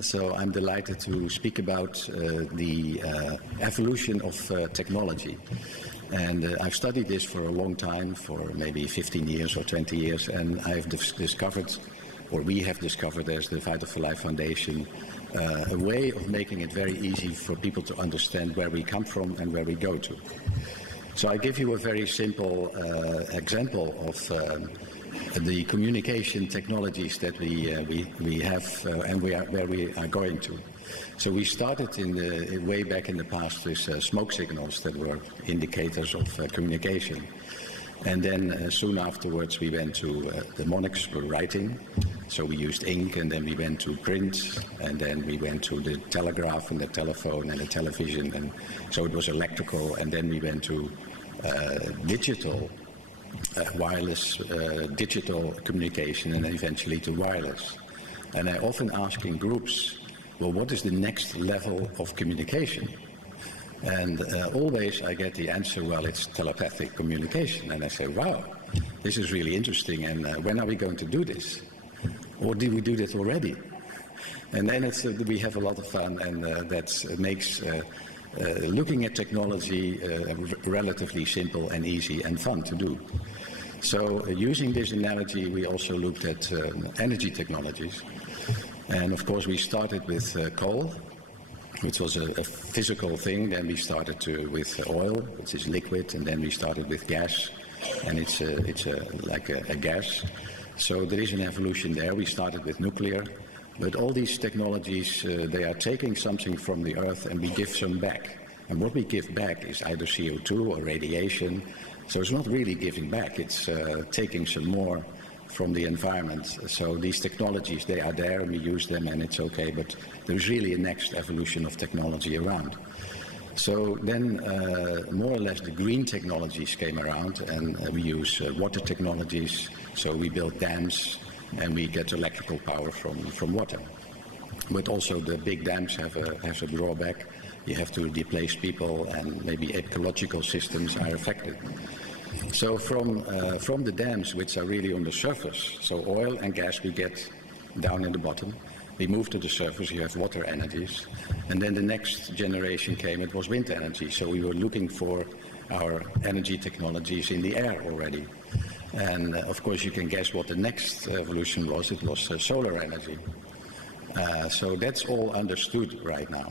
So I'm delighted to speak about the evolution of technology. And I've studied this for a long time, for maybe 15 years or 20 years, and I've discovered, or we have discovered as the Vital for Life Foundation, a way of making it very easy for people to understand where we come from and where we go to. So I give you a very simple example of the communication technologies that we have and where we are going to. So we started way back in the past with smoke signals that were indicators of communication. And then soon afterwards we went to the mnemonics for writing. So we used ink, and then we went to print, and then we went to the telegraph and the telephone and the television, and so it was electrical, and then we went to digital wireless digital communication, and eventually to wireless. And I often ask in groups, well, what is the next level of communication? And always I get the answer, well, it's telepathic communication. And I say, wow, this is really interesting, and when are we going to do this? Or did we do that already? And then we have a lot of fun, and that makes looking at technology relatively simple and easy and fun to do. So using this analogy, we also looked at energy technologies. And of course we started with coal, which was a physical thing. Then we started with oil, which is liquid, and then we started with gas, and it's like a gas. So there is an evolution there. We started with nuclear. But all these technologies, they are taking something from the Earth and we give some back. And what we give back is either CO2 or radiation. So it's not really giving back, it's taking some more from the environment. So these technologies, they are there and we use them and it's okay, but there's really a next evolution of technology around. So then more or less the green technologies came around, and we use water technologies. So we build dams, and we get electrical power from water. But also the big dams have a drawback. You have to displace people, and maybe ecological systems are affected. So from the dams, which are really on the surface, so oil and gas we get down in the bottom. We move to the surface, you have water energies. And then the next generation came, it was wind energy. So we were looking for our energy technologies in the air already. And of course you can guess what the next evolution was. It was solar energy. So that's all understood right now.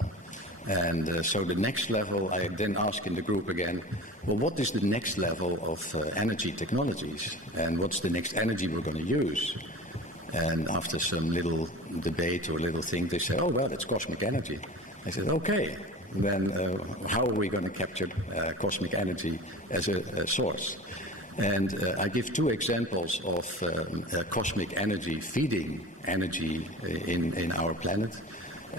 And so the next level, I then ask in the group again, well, what is the next level of energy technologies? And what's the next energy we're going to use? And after some little debate or little thing, they say, oh, well, it's cosmic energy. I said, okay, then how are we going to capture cosmic energy as a source? And I give two examples of cosmic energy feeding energy in our planet.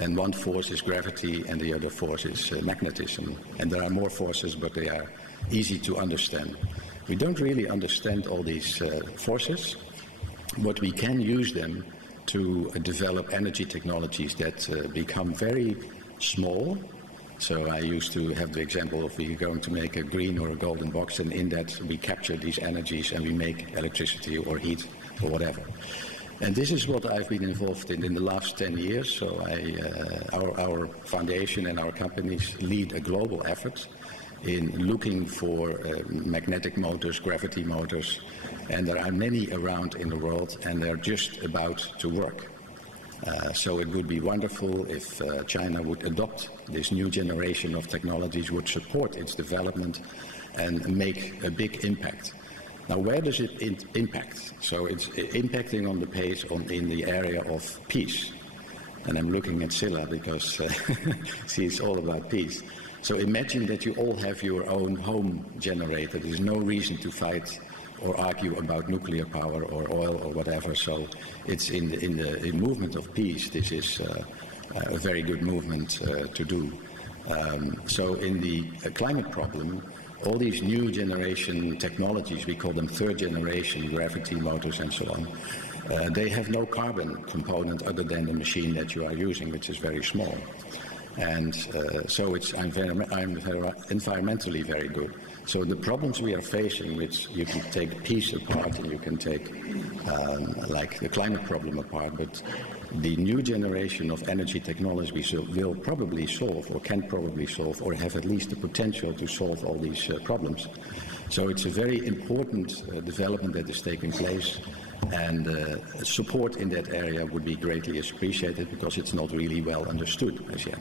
And one force is gravity and the other force is magnetism. And there are more forces, but they are easy to understand. We don't really understand all these forces, but we can use them to develop energy technologies that become very small. So I used to have the example of we're going to make a green or a golden box, and in that we capture these energies and we make electricity or heat or whatever. And this is what I've been involved in the last 10 years. So our foundation and our companies lead a global effort in looking for magnetic motors, gravity motors, and there are many around in the world, and they're just about to work. So it would be wonderful if China would adopt this new generation of technologies, would support its development and make a big impact. Now, where does it impact? So it's impacting on the pace in the area of peace. And I'm looking at Silla because she's all about peace. So imagine that you all have your own home generator. There's no reason to fight or argue about nuclear power or oil or whatever. So it's in the movement of peace. This is a very good movement to do. So in the climate problem, all these new generation technologies, we call them third generation, gravity motors and so on, they have no carbon component other than the machine that you are using, which is very small. And so it's environmentally very good. So the problems we are facing, which you can take peace apart and you can take like the climate problem apart, but the new generation of energy technologies will probably solve, or can probably solve, or have at least the potential to solve all these problems. So it's a very important development that is taking place, and support in that area would be greatly appreciated because it's not really well understood as yet.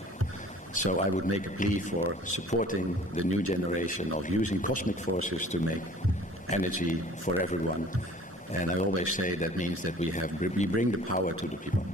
So I would make a plea for supporting the new generation of using cosmic forces to make energy for everyone. And I always say that means that we bring the power to the people.